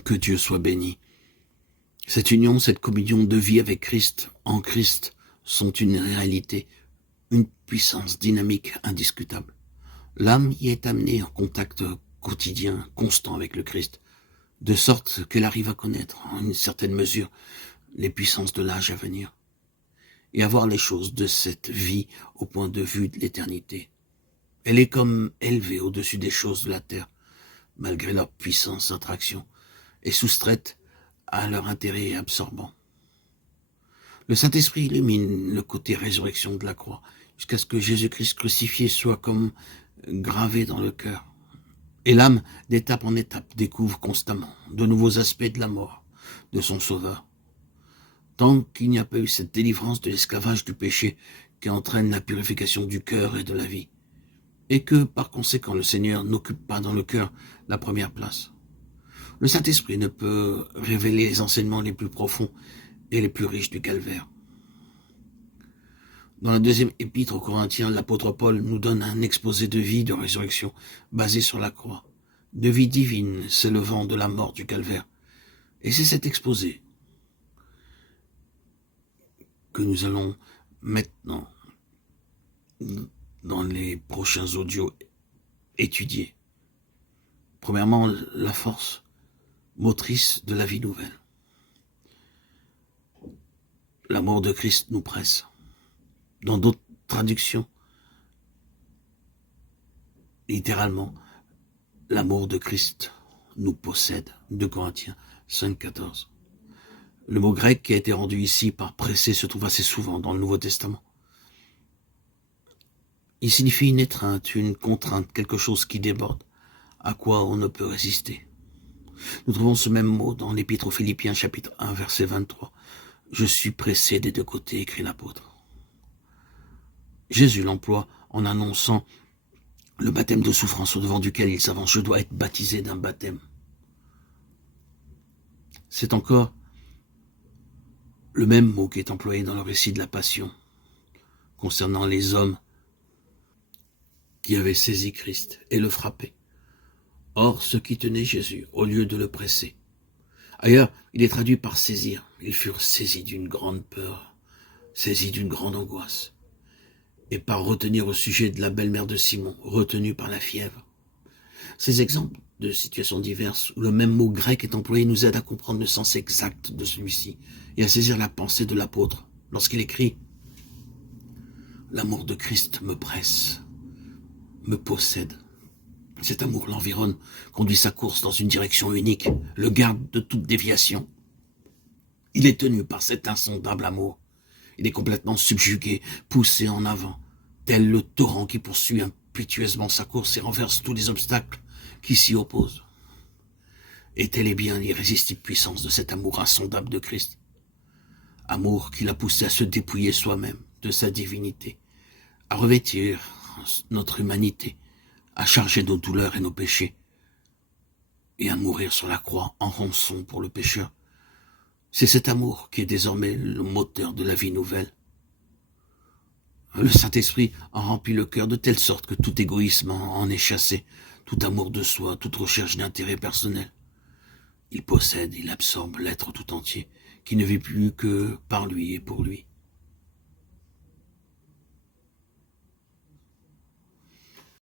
Que Dieu soit béni. Cette union, cette communion de vie avec Christ, en Christ, sont une réalité, une puissance dynamique indiscutable. L'âme y est amenée en contact quotidien, constant avec le Christ, de sorte qu'elle arrive à connaître, en une certaine mesure, les puissances de l'âge à venir, et à voir les choses de cette vie au point de vue de l'éternité. Elle est comme élevée au-dessus des choses de la terre, malgré leur puissance d'attraction, et soustraite à leur intérêt absorbant. Le Saint-Esprit illumine le côté résurrection de la croix, jusqu'à ce que Jésus-Christ crucifié soit comme gravé dans le cœur. Et l'âme, d'étape en étape, découvre constamment de nouveaux aspects de la mort de son Sauveur. Tant qu'il n'y a pas eu cette délivrance de l'esclavage du péché qui entraîne la purification du cœur et de la vie, et que, par conséquent, le Seigneur n'occupe pas dans le cœur la première place. Le Saint-Esprit ne peut révéler les enseignements les plus profonds et les plus riches du calvaire. Dans la deuxième épître aux Corinthiens, l'apôtre Paul nous donne un exposé de vie de résurrection basé sur la croix, de vie divine s'élevant de la mort du calvaire. Et c'est cet exposé que nous allons maintenant, dans les prochains audios, étudier. Premièrement, la force motrice de la vie nouvelle. L'amour de Christ nous presse. Dans d'autres traductions, littéralement, l'amour de Christ nous possède. 2 Corinthiens 5,14. Le mot grec qui a été rendu ici par presser se trouve assez souvent dans le Nouveau Testament. Il signifie une étreinte, une contrainte, quelque chose qui déborde, à quoi on ne peut résister. Nous trouvons ce même mot dans l'Épître aux Philippiens, chapitre 1, verset 23. « Je suis pressé des deux côtés », écrit l'apôtre. Jésus l'emploie en annonçant le baptême de souffrance au-devant duquel il s'avance. « Je dois être baptisé d'un baptême ». C'est encore le même mot qui est employé dans le récit de la Passion, concernant les hommes qui avaient saisi Christ et le frappé. Or, ceux qui tenaient Jésus, au lieu de le presser. Ailleurs, il est traduit par saisir. Ils furent saisis d'une grande peur, saisis d'une grande angoisse, et par retenir au sujet de la belle-mère de Simon, retenue par la fièvre. Ces exemples de situations diverses où le même mot grec est employé nous aident à comprendre le sens exact de celui-ci et à saisir la pensée de l'apôtre lorsqu'il écrit « L'amour de Christ me presse, me possède. Cet amour l'environne, conduit sa course dans une direction unique, le garde de toute déviation. Il est tenu par cet insondable amour. Il est complètement subjugué, poussé en avant, tel le torrent qui poursuit impétueusement sa course et renverse tous les obstacles qui s'y opposent. Et telle est bien l'irrésistible puissance de cet amour insondable de Christ. Amour qui l'a poussé à se dépouiller soi-même de sa divinité, à revêtir notre humanité, à charger nos douleurs et nos péchés, et à mourir sur la croix en rançon pour le pécheur. C'est cet amour qui est désormais le moteur de la vie nouvelle. Le Saint-Esprit en remplit le cœur de telle sorte que tout égoïsme en est chassé, tout amour de soi, toute recherche d'intérêt personnel. Il possède, il absorbe l'être tout entier, qui ne vit plus que par lui et pour lui.